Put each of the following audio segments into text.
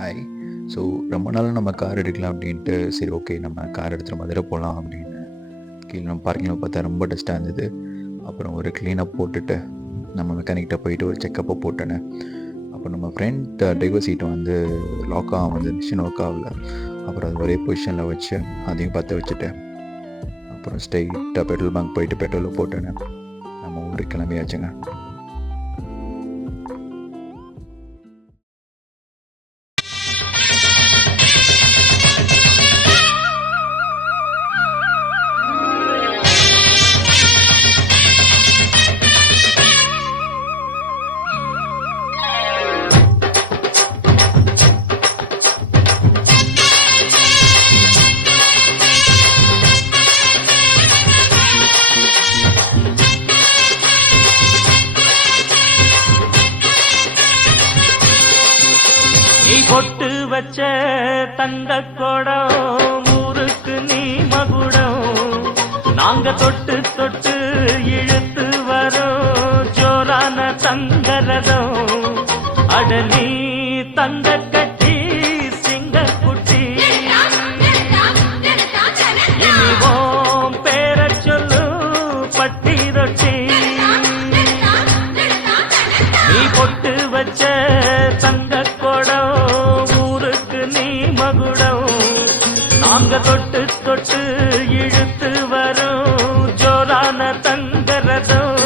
Hi. So ரொம்ப நாள் நம்ம கார் எடுக்கலாம் அப்படின்ட்டு, சரி ஓகே நம்ம கார் எடுத்துகிட்டு மதுரை போகலாம் அப்படின்னு கீழே நம்ம பார்க்கிங்கில் பார்த்தா ரொம்ப டஸ்ட்டாக இருந்தது. அப்புறம் ஒரு க்ளீனப் போட்டுட்டு நம்ம மெக்கானிக்கிட்ட போயிட்டு ஒரு செக்கப்பை போட்டேன்னு. அப்புறம் நம்ம ஃப்ரெண்ட் டிரைவர் சீட்டை வந்து லாக் ஆகும், வந்து மிஷின் ஒர்க் ஆகல. அப்புறம் அது ஒரே பொசிஷனில் வச்சு அதையும் பற்ற வச்சுட்டு அப்புறம் ஸ்ட்ரெயிட்டாக பெட்ரோல் பங்க் போயிட்டு பெட்ரோலை போட்டேன்னு நம்ம ஊருக்கு கிளம்பியாச்சுங்க. பொட்டு வச்ச தங்க கொடம் ஊருக்கு நீ மகுடம், நாங்க தொட்டு தொட்டு இழுத்து வரோம் ஜோரான தங்கரதம். அட நீ தங்க கட்டி சிங்க குட்டி, இனிவோம் பேர சொல்லு பட்டி ரொட்டி. நீ பொட்டு வச்ச தங்க கொடம் ஊருக்கு நீ மகுடம், நாங்க தொட்டு தொட்டு இழுத்து வரோம் ஜோரான தங்கரதம்.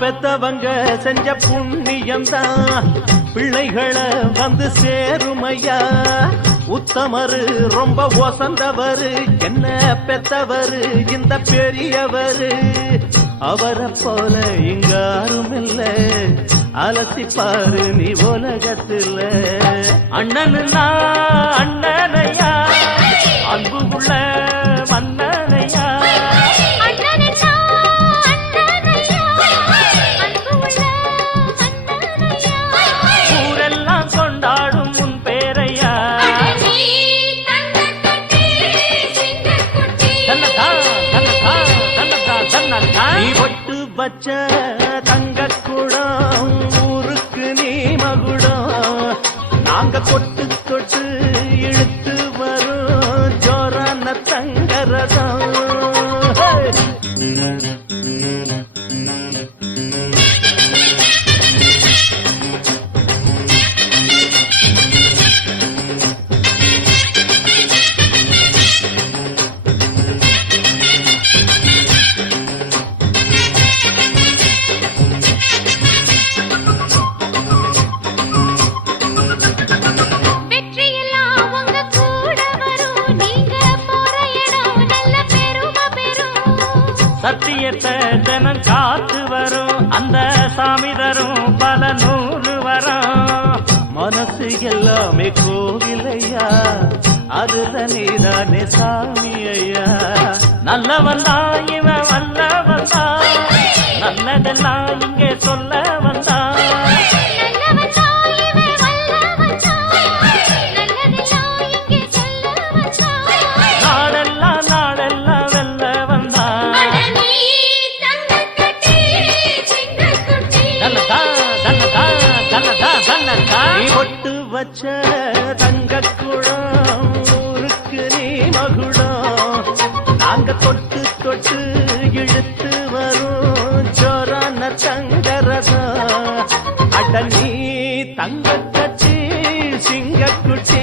பெத்தவங்க செஞ்ச புண்ணியம்தான் பிள்ளைகளை வந்து சேருமையா. உத்தமரு ரொம்ப ஒசந்தவரு, என்ன பெத்தவரு இந்த பெரியவரு. அவரை போல இங்க யாரும் இல்ல, அலசிப்பாரு நீ உலகத்துல. அண்ணனுன்னா அண்ணனையா, அன்பு உள்ள மன்னனையா. நீ பொட்டு வச்ச தங்க குடம் ஊருக்கு நீ மகுடம், நாங்க தொட்டு தொட்டு இழுத்து வரும் ஜோரான தங்கரதம். சத்தியத்தை தினம் காத்து வரும் அந்த சாமி தரும் பல நூறு வரும். மனசு எல்லாமே கோவிலையா, அதுதானே சாமி ஐயா. நல்லவன் தான் இவன் வல்லவன் தான், நல்லதெல்லாம் இங்கே சொல்ல வந்தான். நீ பொட்டு வச்ச தங்க குடம் ஊருக்கு நீ மகுடம், நாங்க தொட்டு தொட்டு இழுத்து வரும் ஜோரான தங்கரதம். அட நீ தங்க கட்சி சிங்க குட்டி.